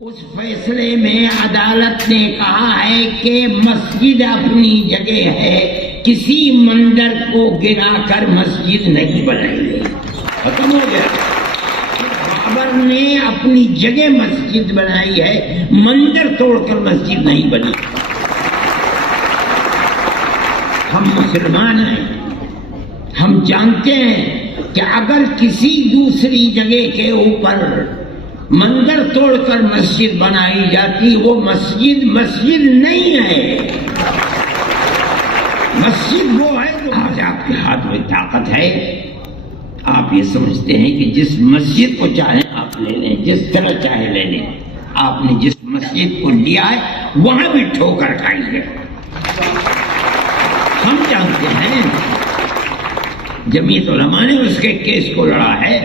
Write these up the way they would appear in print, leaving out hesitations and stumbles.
اس فیصلے میں عدالت نے کہا ہے کہ مسجد اپنی جگہ ہے، کسی مندر کو گرا کر مسجد نہیں بنائی گئی. ختم ہو گیا. بابر نے اپنی جگہ مسجد بنائی ہے، مندر توڑ کر مسجد نہیں بنی. ہم مسلمان ہیں، ہم جانتے ہیں کہ اگر کسی دوسری جگہ کے اوپر مندر توڑ کر مسجد بنائی جاتی وہ مسجد نہیں ہے. مسجد وہ ہے جو آج آپ کے ہاتھ میں طاقت ہے. آپ یہ سمجھتے ہیں کہ جس مسجد کو چاہیں آپ لے لیں، جس طرح چاہے لے لیں. آپ نے جس مسجد کو لیا ہے وہاں بھی ٹھوکر کھائی ہے. ہم جانتے ہیں جمعیت علماء نے اس کے کیس کو لڑا ہے.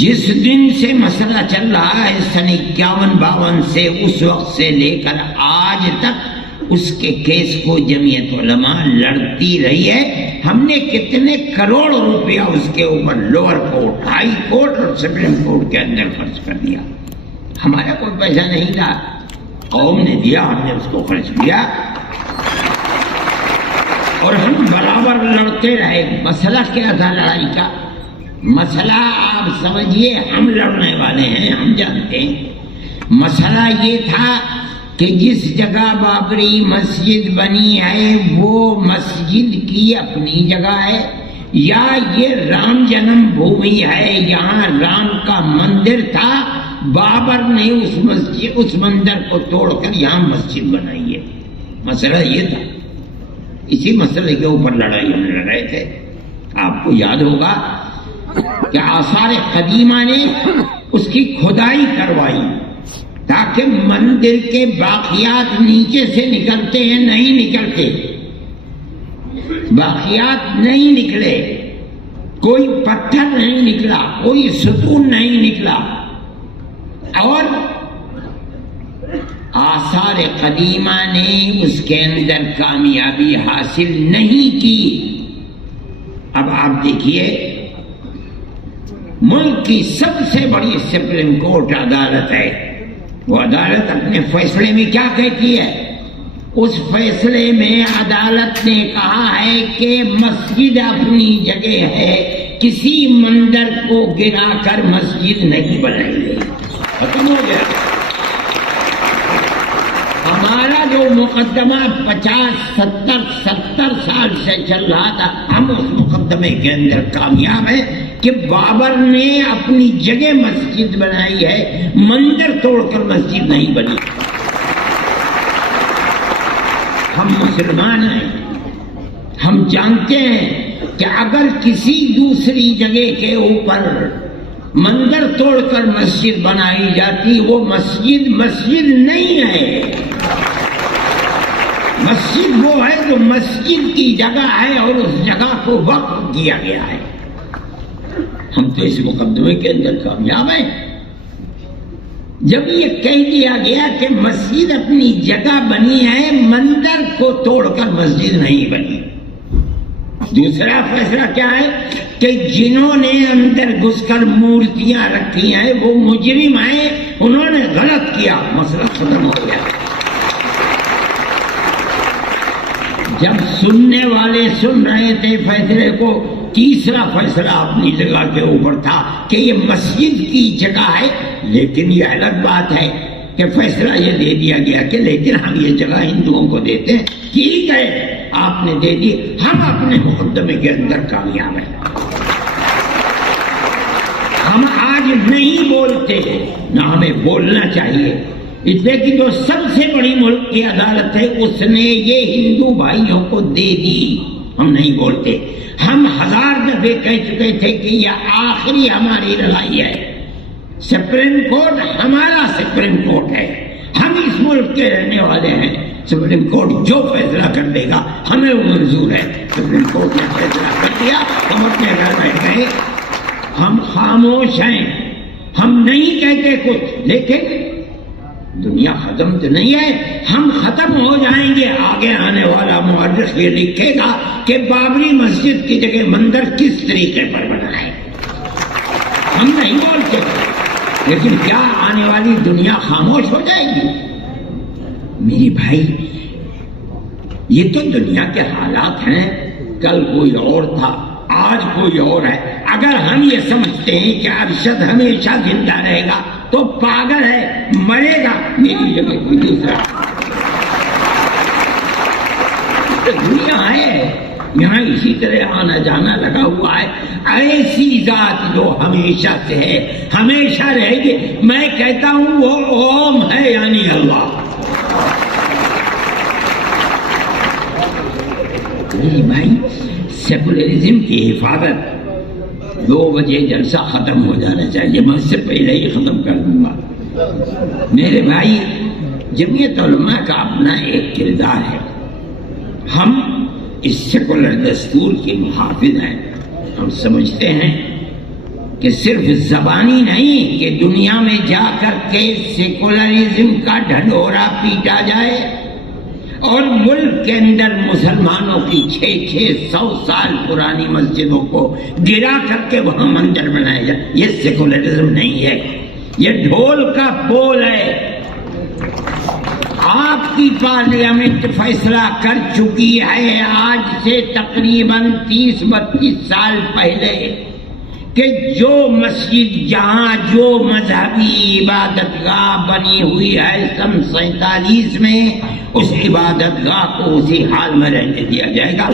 جس دن سے مسئلہ چل رہا ہے سن 51-52 سے، اس وقت سے لے کر آج تک اس کے کیس کو جمعیت علماء لڑتی رہی ہے. ہم نے کتنے کروڑ روپیہ اس کے اوپر لوور کورٹ، ہائی کورٹ اور سپریم کورٹ کے اندر خرچ کر دیا. ہمارا کوئی پیسہ نہیں تھا، قوم نے دیا، ہم نے اس کو خرچ کیا اور ہم برابر لڑتے رہے. مسئلہ کیا تھا لڑائی کا؟ مسئلہ آپ سمجھیے، ہم لڑنے والے ہیں، ہم جانتے ہیں. مسئلہ یہ تھا کہ جس جگہ بابری مسجد بنی ہے وہ مسجد کی اپنی جگہ ہے یا یہ رام جنم بھومی ہے، یہاں رام کا مندر تھا، بابر نے اس مندر کو توڑ کر یہاں مسجد بنائی ہے. مسئلہ یہ تھا. اسی مسئلے کے اوپر لڑائی ہم لڑ رہے تھے. آپ کو یاد ہوگا کہ آثار قدیمہ نے اس کی کھدائی کروائی تاکہ مندر کے باقیات نیچے سے نکلتے ہیں، نہیں نکلتے. باقیات نہیں نکلے، کوئی پتھر نہیں نکلا، کوئی ستون نہیں نکلا. اور آثار قدیمہ نے اس کے اندر کامیابی حاصل نہیں کی. اب آپ دیکھیے، ملک کی سب سے بڑی سپریم کورٹ عدالت ہے. وہ عدالت اپنے فیصلے میں کیا کہتی ہے؟ اس فیصلے میں عدالت نے کہا ہے کہ مسجد اپنی جگہ ہے، کسی مندر کو گرا کر مسجد نہیں بنائی گئی. ختم ہو گیا. ہمارا جو مقدمہ 50-70 سال سے چل رہا تھا، ہم اس مقدمے کے اندر کامیاب ہیں کہ بابر نے اپنی جگہ مسجد بنائی ہے، مندر توڑ کر مسجد نہیں بنی. ہم مسلمان ہیں، ہم جانتے ہیں کہ اگر کسی دوسری جگہ کے اوپر مندر توڑ کر مسجد بنائی جاتی وہ مسجد نہیں ہے. مسجد وہ ہے جو مسجد کی جگہ ہے اور اس جگہ کو وقف کیا گیا ہے. ہم تو اس مقدمے کے اندر کامیاب ہیں. جب یہ کہہ دیا گیا کہ مسجد اپنی جگہ بنی ہے، مندر کو توڑ کر مسجد نہیں بنی. دوسرا فیصلہ کیا ہے کہ جنہوں نے اندر گھس کر مورتیاں رکھی ہیں وہ مجرم ہیں، انہوں نے غلط کیا. مسئلہ ختم ہو گیا. جب سننے والے سن رہے تھے فیصلے کو، تیسرا فیصلہ اپنی جگہ کے اوپر تھا کہ یہ مسجد کی جگہ ہے. لیکن یہ الگ بات ہے کہ فیصلہ یہ دے دیا گیا کہ لیکن ہم یہ جگہ ہندوؤں کو دیتے ہیں. ٹھیک ہے، آپ نے دے دی، ہم اپنے مقدمے کے اندر کامیاب ہیں. ہم آج نہیں بولتے، نہ ہمیں بولنا چاہیے. اس لیے کہ جو سب سے بڑی ملک کی عدالت ہے اس نے یہ ہندو بھائیوں کو دے دی. ہم نہیں بولتے. ہم 1000 دفعے کہہ چکے تھے کہ یہ آخری ہماری لڑائی ہے. سپریم کورٹ ہمارا سپریم کورٹ ہے، ہم اس ملک کے رہنے والے ہیں. سپریم کورٹ جو فیصلہ کر دے گا ہمیں وہ منظور ہے. سپریم کورٹ نے فیصلہ کر دیا، ہم اپنے گھر میں گئے. ہم خاموش ہیں، ہم نہیں کہتے کچھ. لیکن دنیا ختم تو نہیں ہے، ہم ختم ہو جائیں گے. آگے آنے والا مورخ یہ لکھے گا کہ بابری مسجد کی جگہ مندر کس طریقے پر بنا ہے. ہم نہیں بولتے. لیکن کیا آنے والی دنیا خاموش ہو جائے گی؟ میری بھائی یہ تو دنیا کے حالات ہیں، کل کوئی اور تھا، آج کوئی اور ہے۔ اگر ہم یہ سمجھتے ہیں کہ ارشد ہمیشہ زندہ رہے گا تو پاگل ہے، مرے گا، میری جگہ کوئی دوسرا۔ دنیا ہے یہاں اسی طرح آنا جانا لگا ہوا ہے، ایسی ذات جو ہمیشہ سے ہے، ہمیشہ رہے گی۔ میں کہتا ہوں وہ اوم ہے، یعنی اللہ۔ میری بھائی سیکولرزم کی حفاظت 2 بجے جلسہ ختم ہو جانا چاہیے، میں اس سے پہلے ہی ختم کر دوں گا۔ میرے بھائی جمعیت علماء کا اپنا ایک کردار ہے، ہم اس سیکولر دستور کے محافظ ہیں۔ ہم سمجھتے ہیں کہ صرف زبانی نہیں کہ دنیا میں جا کر کے سیکولرزم کا ڈھڈورا پیٹا جائے اور ملک کے اندر مسلمانوں کی 600 سال پرانی مسجدوں کو گرا کر کے وہاں مندر بنایا جائے، یہ سیکولرزم نہیں ہے، یہ ڈھول کا بول ہے۔ آپ کی پارلیمنٹ فیصلہ کر چکی ہے آج سے تقریباً 30-32 سال پہلے کہ جو مسجد جہاں جو مذہبی عبادت گاہ بنی ہوئی ہے سن 47 میں، اس عبادت گاہ کو اسی حال میں رہنے دیا جائے گا۔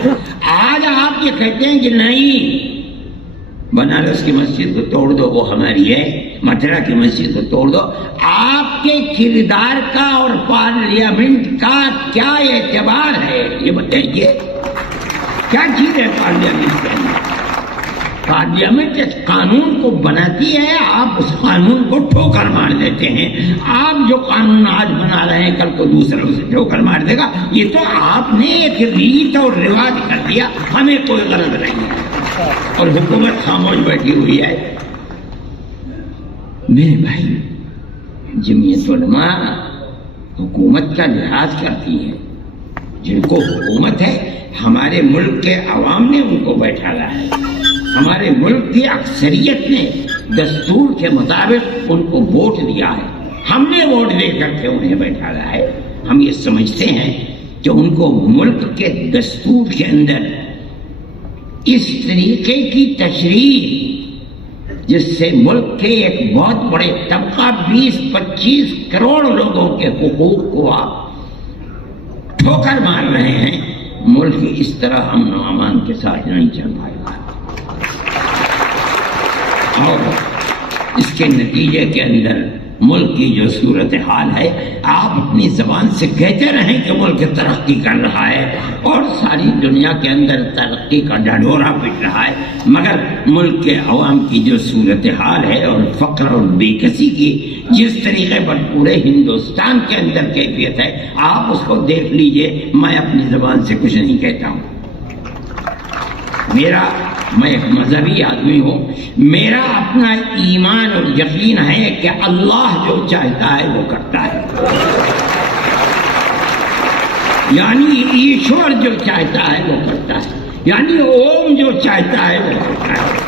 آج آپ یہ کہتے ہیں کہ نہیں، بنارس کی مسجد کو توڑ دو، وہ ہماری ہے، متھرا کی مسجد کو توڑ دو۔ آپ کے کردار کا اور پارلیمنٹ کا کیا اعتبار ہے یہ بتائیے؟ کیا چیز ہے پارلیمنٹ کے اندر؟ پارلیمنٹ اس قانون کو بناتی ہے، آپ اس قانون کو ٹھوکر مار دیتے ہیں۔ آپ جو قانون آج بنا رہے ہیں کل کو دوسروں سے ٹھوکر مار دے گا۔ یہ تو آپ نے ایک ریت اور رواج کر دیا، ہمیں کوئی غرض نہیں ہے اور حکومت خاموش بیٹھی ہوئی ہے۔ میرے بھائی جمعیت علماء حکومت کا لحاظ کرتی ہے، جن کو حکومت ہے ہمارے ملک کے عوام نے ان کو بیٹھایا ہے، ہمارے ملک کی اکثریت نے دستور کے مطابق ان کو ووٹ دیا ہے، ہم نے ووٹ دے کر کے انہیں بیٹھایا ہے۔ ہم یہ سمجھتے ہیں کہ ان کو ملک کے دستور کے اندر اس طریقے کی تشریح جس سے ملک کے ایک بہت بڑے طبقہ 20-25 کروڑ لوگوں کے حقوق کو آپ ٹھوکر مار رہے ہیں، ملک اس طرح امن و امان کے ساتھ نہیں چل پائے گا۔ اور اس کے نتیجے کے اندر ملک کی جو صورتحال ہے، آپ اپنی زبان سے کہتے رہیں کہ ملک ترقی کر رہا ہے اور ساری دنیا کے اندر ترقی کا ڈھڈورا پٹ رہا ہے، مگر ملک کے عوام کی جو صورتحال ہے اور فقر اور بے کسی کی جس طریقے پر پورے ہندوستان کے اندر کیفیت ہے، آپ اس کو دیکھ لیجئے۔ میں اپنی زبان سے کچھ نہیں کہتا ہوں، میں ایک مذہبی آدمی ہوں، میرا اپنا ایمان اور یقین ہے کہ اللہ جو چاہتا ہے وہ کرتا ہے، یعنی ایشور جو چاہتا ہے وہ کرتا ہے، یعنی اوم جو چاہتا ہے وہ کرتا ہے۔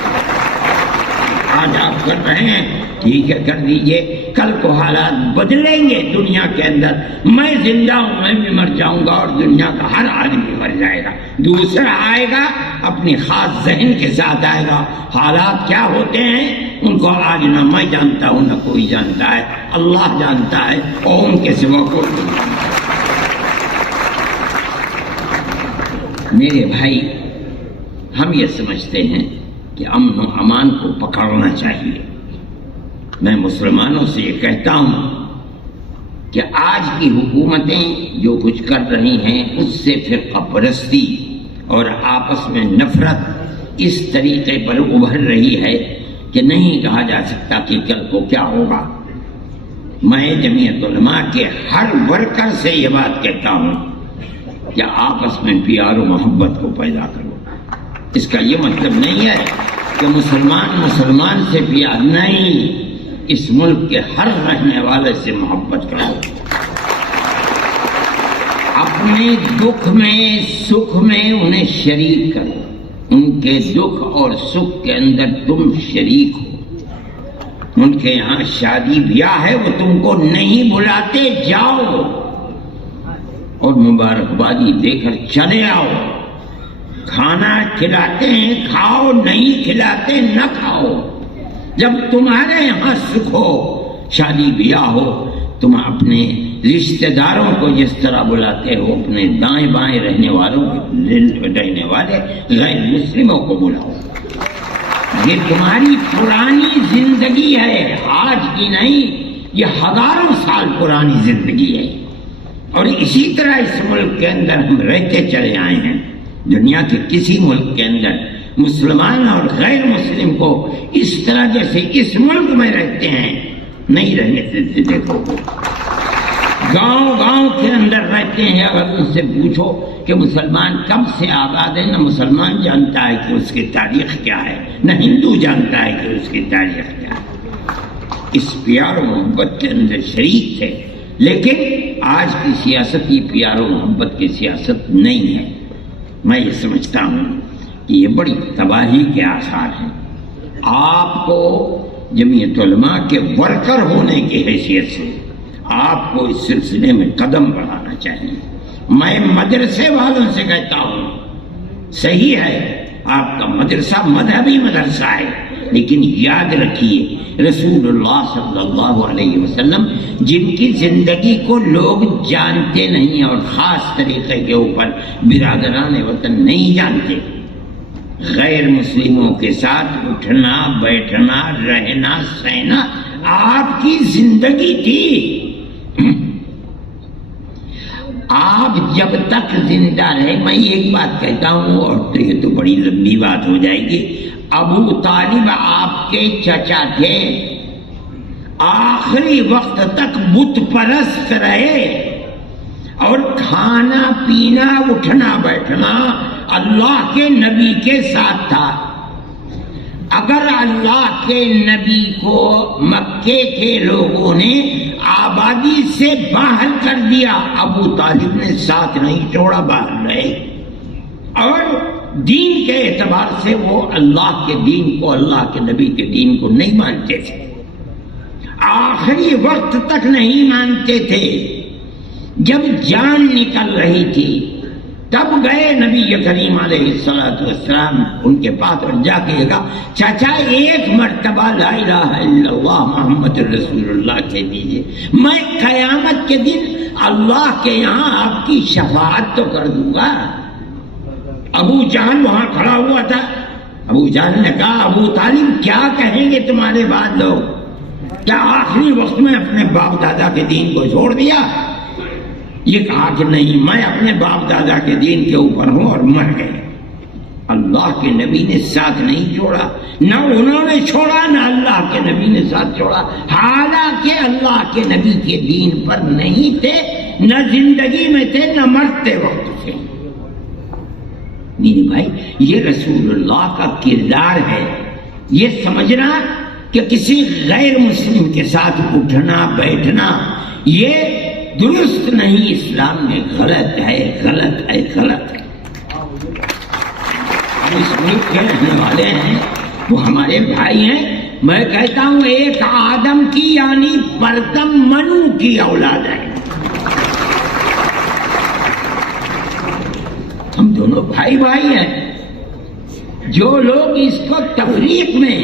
آج آپ کر رہے ہیں، ٹھیک ہے کر دیجئے، کل کو حالات بدلیں گے دنیا کے اندر، میں زندہ ہوں، میں بھی مر جاؤں گا اور دنیا کا ہر آدمی مر جائے گا، دوسرا آئے گا اپنی خاص ذہن کے ساتھ آئے گا۔ حالات کیا ہوتے ہیں ان کو آج نہ میں جانتا ہوں نہ کوئی جانتا ہے، اللہ جانتا ہے اور ان کے سوا کوئی نہیں جانتا۔ میرے بھائی ہم یہ سمجھتے ہیں کہ امن و امان کو پکڑنا چاہیے۔ میں مسلمانوں سے یہ کہتا ہوں کہ آج کی حکومتیں جو کچھ کر رہی ہیں اس سے فرقہ پرستی اور آپس میں نفرت اس طریقے پر ابھر رہی ہے کہ نہیں کہا جا سکتا کہ کل کو کیا ہوگا۔ میں جمعیت علماء کے ہر ورکر سے یہ بات کہتا ہوں کہ آپس میں پیار و محبت کو پیدا کرو۔ اس کا یہ مطلب نہیں ہے کہ مسلمان سے پیار نہیں، اس ملک کے ہر رہنے والے سے محبت کرو، اپنے دکھ میں سکھ میں انہیں شریک کرو، ان کے دکھ اور سکھ کے اندر تم شریک ہو۔ ان کے یہاں شادی بیاہ ہے، وہ تم کو نہیں بلاتے، جاؤ اور مبارکبادی دے کر چلے آؤ۔ کھانا کھلاتے ہیں کھاؤ، نہیں کھلاتے نہ کھاؤ۔ جب تمہارے یہاں سکھ ہو، شادی بیاہ ہو، تم اپنے رشتہ داروں کو جس طرح بلاتے ہو، اپنے دائیں بائیں رہنے والوں رہنے والے غیر مسلموں کو بلاؤ۔ یہ تمہاری پرانی زندگی ہے، آج کی نہیں، یہ ہزاروں سال پرانی زندگی ہے، اور اسی طرح اس ملک کے اندر ہم رہتے چلے آئے ہیں۔ دنیا کے کسی ملک کے اندر مسلمان اور غیر مسلم کو اس طرح جیسے اس ملک میں رہتے ہیں نہیں رہنے دیتے۔ دیکھو گاؤں گاؤں کے اندر رہتے ہیں، اگر ان سے پوچھو کہ مسلمان کب سے آباد ہے، نہ مسلمان جانتا ہے کہ اس کی تاریخ کیا ہے، نہ ہندو جانتا ہے کہ اس کی تاریخ کیا ہے۔ اس پیار و محبت کے اندر شریک تھے، لیکن آج کی سیاست یہ پیار و محبت کی سیاست نہیں ہے۔ میں یہ سمجھتا ہوں کہ یہ بڑی تباہی کے آثار ہیں۔ آپ کو جمعیت علماء کے ورکر ہونے کی حیثیت سے آپ کو اس سلسلے میں قدم بڑھانا چاہیے۔ میں مدرسے والوں سے کہتا ہوں، صحیح ہے آپ کا مدرسہ مذہبی مدرسہ ہے، لیکن یاد رکھیے رسول اللہ صلی اللہ علیہ وسلم جن کی زندگی کو لوگ جانتے نہیں اور خاص طریقے کے اوپر برادران وطن نہیں جانتے، غیر مسلموں کے ساتھ اٹھنا بیٹھنا رہنا سہنا آپ کی زندگی تھی۔ آپ جب تک زندہ رہے، میں ایک بات کہتا ہوں اور تو یہ تو بڑی لمبی بات ہو جائے گی، ابو طالب آپ کے چچا تھے، آخری وقت تک بت پرست رہے، اور کھانا پینا اٹھنا بیٹھنا اللہ کے نبی کے ساتھ تھا۔ اگر اللہ کے نبی کو مکے کے لوگوں نے آبادی سے باہر کر دیا، ابو طالب نے ساتھ نہیں چھوڑا، باہر رہے، اور دین کے اعتبار سے وہ اللہ کے دین کو، اللہ کے نبی کے دین کو نہیں مانتے تھے، آخری وقت تک نہیں مانتے تھے۔ جب جان نکل رہی تھی تب گئے نبی کریم علیہ السلام ان کے پاس اور جا کے کہا، چاچا ایک مرتبہ لا الہ الا اللہ محمد رسول اللہ کہہ دیجیے، میں قیامت کے دن اللہ کے یہاں آپ کی شفاعت تو کر دوں گا۔ ابو جہل وہاں کھڑا ہوا تھا، ابو جہل نے کہا، ابو طالب کیا کہیں گے تمہارے بعد لوگ، کیا آخری وقت میں اپنے باپ دادا کے دین کو چھوڑ دیا؟ یہ کہا کہ نہیں، میں اپنے باپ دادا کے دین کے اوپر ہوں، اور مر گئے۔ اللہ کے نبی نے ساتھ نہیں چھوڑا، نہ انہوں نے چھوڑا نہ اللہ کے نبی نے ساتھ چھوڑا، حالانکہ اللہ کے نبی کے دین پر نہیں تھے، نہ زندگی میں تھے نہ مرتے وقت تھے۔ میرے بھائی یہ رسول اللہ کا کردار ہے۔ یہ سمجھنا کہ کسی غیر مسلم کے ساتھ اٹھنا بیٹھنا یہ درست نہیں، اسلام میں غلط ہے، غلط ہے، غلط ہے۔ ہم اس ملک کے رہنے والے ہیں، وہ ہمارے بھائی ہیں۔ میں کہتا ہوں ایک آدم کی یعنی پرتم منو کی اولاد ہے، ہم دونوں بھائی بھائی ہیں۔ جو لوگ اس کو تفریق میں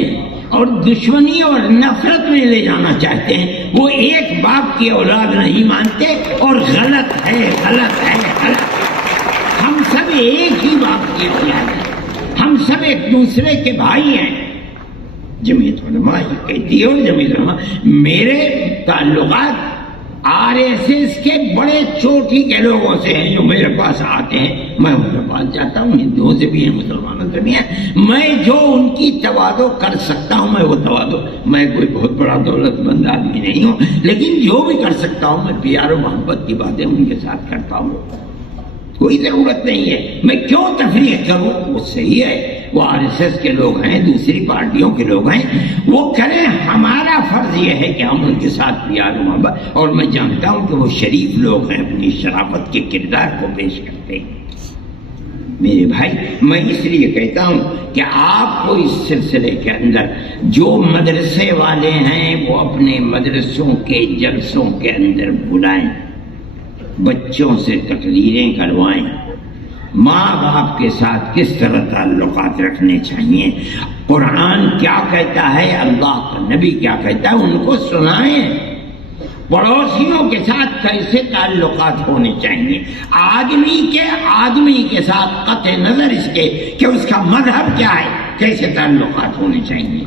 اور دشمنی اور نفرت میں لے جانا چاہتے ہیں، وہ ایک باپ کی اولاد نہیں مانتے، اور غلط ہے، غلط ہے، غلط ہے۔ ہم سب ایک ہی باپ کی اولاد ہیں، ہم سب ایک دوسرے کے بھائی ہیں۔ جمعیت علماء یہ کہتی ہے، اور جمعیت علماء میرے تعلقات RSS کے بڑے چوٹی کے لوگوں سے ہیں، جو میرے پاس آتے ہیں، میں ان کے پاس جاتا ہوں، ہندوؤں سے بھی ہیں، مسلمانوں سے بھی ہیں، میں جو ان کی تواضع کر سکتا ہوں میں وہ تواضع، میں کوئی بہت بڑا دولت مند آدمی نہیں ہوں، لیکن جو بھی کر سکتا ہوں میں پیار و محبت کی باتیں ان کے ساتھ کرتا ہوں۔ کوئی ضرورت نہیں ہے میں کیوں تفریق کروں، وہ صحیح ہے، وہ RSS کے لوگ ہیں، دوسری پارٹیوں کے لوگ ہیں، وہ کریں، ہمارا فرض یہ ہے کہ ہم ان کے ساتھ پیار و محبت، اور میں جانتا ہوں کہ وہ شریف لوگ ہیں، اپنی شرافت کے کردار کو پیش کرتے ہیں۔ میرے بھائی میں اس لیے کہتا ہوں کہ آپ کو اس سلسلے کے اندر جو مدرسے والے ہیں وہ اپنے مدرسوں کے جلسوں کے اندر بلائیں، بچوں سے تقریریں کروائیں، ماں باپ کے ساتھ کس طرح تعلقات رکھنے چاہیے، قرآن کیا کہتا ہے، اللہ کا نبی کیا کہتا ہے، ان کو سنائیں، پڑوسیوں کے ساتھ کیسے تعلقات ہونے چاہیے، آدمی کے ساتھ قطع نظر اس کے کہ اس کا مذہب کیا ہے کیسے تعلقات ہونے چاہیے،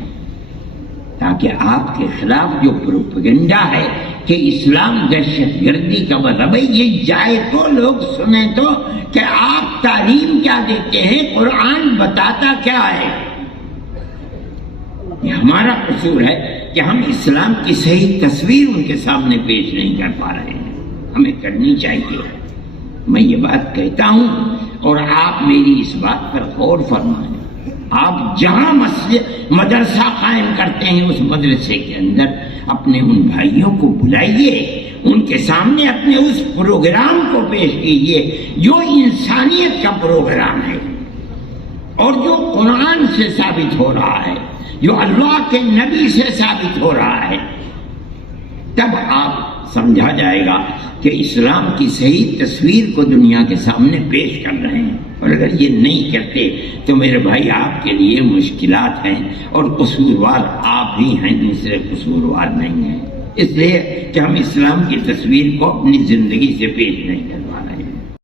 تاکہ آپ کے خلاف جو پروپیگنڈا ہے کہ اسلام دہشت گردی کا مذہب ہے یہ جائے تو لوگ سنیں تو کہ آپ تعلیم کیا دیتے ہیں، قرآن بتاتا کیا ہے۔ یہ ہمارا قصور ہے کہ ہم اسلام کی صحیح تصویر ان کے سامنے پیش نہیں کر پا رہے ہیں، ہمیں کرنی چاہیے۔ میں یہ بات کہتا ہوں اور آپ میری اس بات پر غور فرمائیں، آپ جہاں مدرسہ قائم کرتے ہیں اس مدرسے کے اندر اپنے ان بھائیوں کو بلائیے، ان کے سامنے اپنے اس پروگرام کو پیش کیجیے جو انسانیت کا پروگرام ہے اور جو قرآن سے ثابت ہو رہا ہے، جو اللہ کے نبی سے ثابت ہو رہا ہے، تب آپ سمجھا جائے گا کہ اسلام کی صحیح تصویر کو دنیا کے سامنے پیش کر رہے ہیں۔ اور اگر یہ نہیں کرتے تو میرے بھائی آپ کے لیے مشکلات ہیں، اور قصوروار آپ ہی ہیں، دوسرے قصوروار نہیں ہیں، اس لیے کہ ہم اسلام کی تصویر کو اپنی زندگی سے پیش نہیں کر پا رہے ہیں۔